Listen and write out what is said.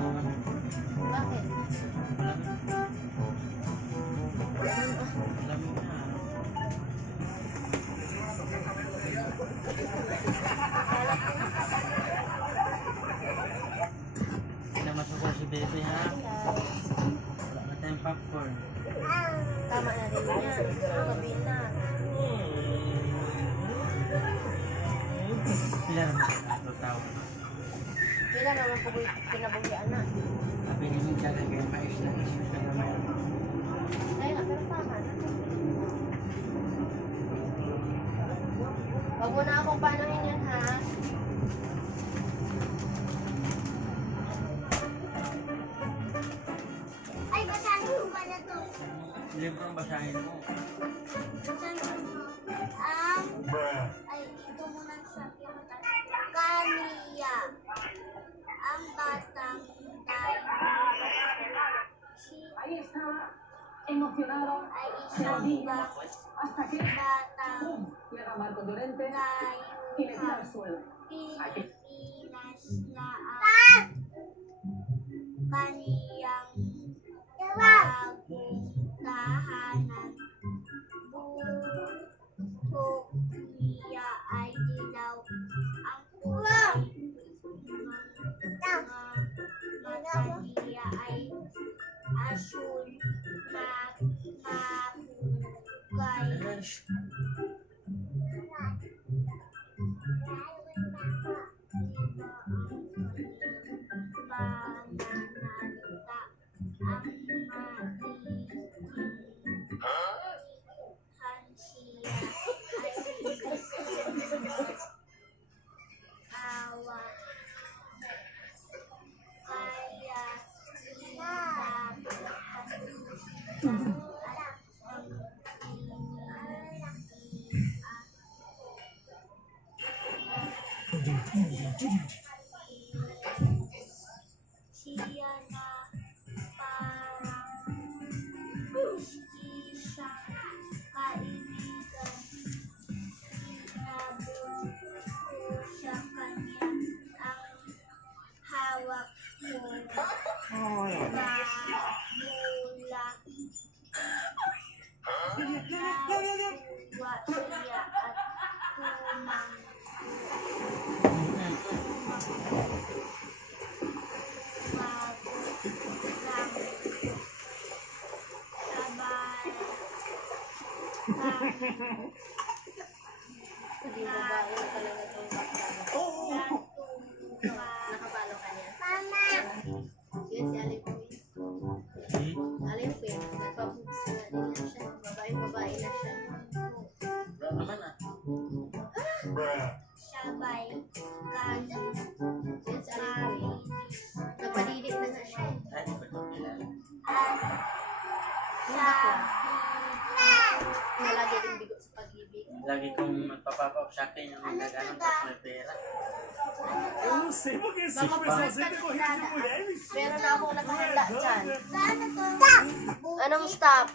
Bakit? Hindi masuko si Bebe ha. Wala na tayong popcorn. Tama na rin yan. Gabi na. Pila naman sa ato tao. Kailan naman po pinabuhian na? Sabi ni Minta na kayo mais na isip na naman. Dahil na, pero tama na. Huwag mo na akong panuhin yan, ha? Ay, basahin mo ba na to? Libro ang basahin mo. Basahin mo. Ay, ito muna sa Kaniya. Ang batang tayo. Ahí está, emocionado, Ay se isang orilla hasta que batang ¡pum! Llega Marco Llorente tayo. y le tira al suelo. Pilipinas na ang kaniyang bagong tahanan. Buhok niya ay dilaw. Ang kulay ng mga mata niya ay asul na mapugay. Pananalita ang maiinhan siya ay awa kaya siya na parang isang kaibigan. Inabot ko sa kanya ang hawak ko na mula. Natuwa siya at Hindi mo ba yun talaga itong bakla? Nakapalo ka niya? Mama! Yun si Alipin. Alipin, nagpapugs na din na siya. Babae na siya. Wala naman ah. Sabay kanya. Yun si Alipin. Napadidik na nga siya. Ay, di ba ito kilala? Nalagay din bigo sa pag-ibig. Lagi kong magpapapap sa akin yung nagaganon tapos may pera. Eu não sei porque esse Vamos começou para sempre corrida de mulheres. Meron na akong nakahanda dyan. Paano to? Anong stop?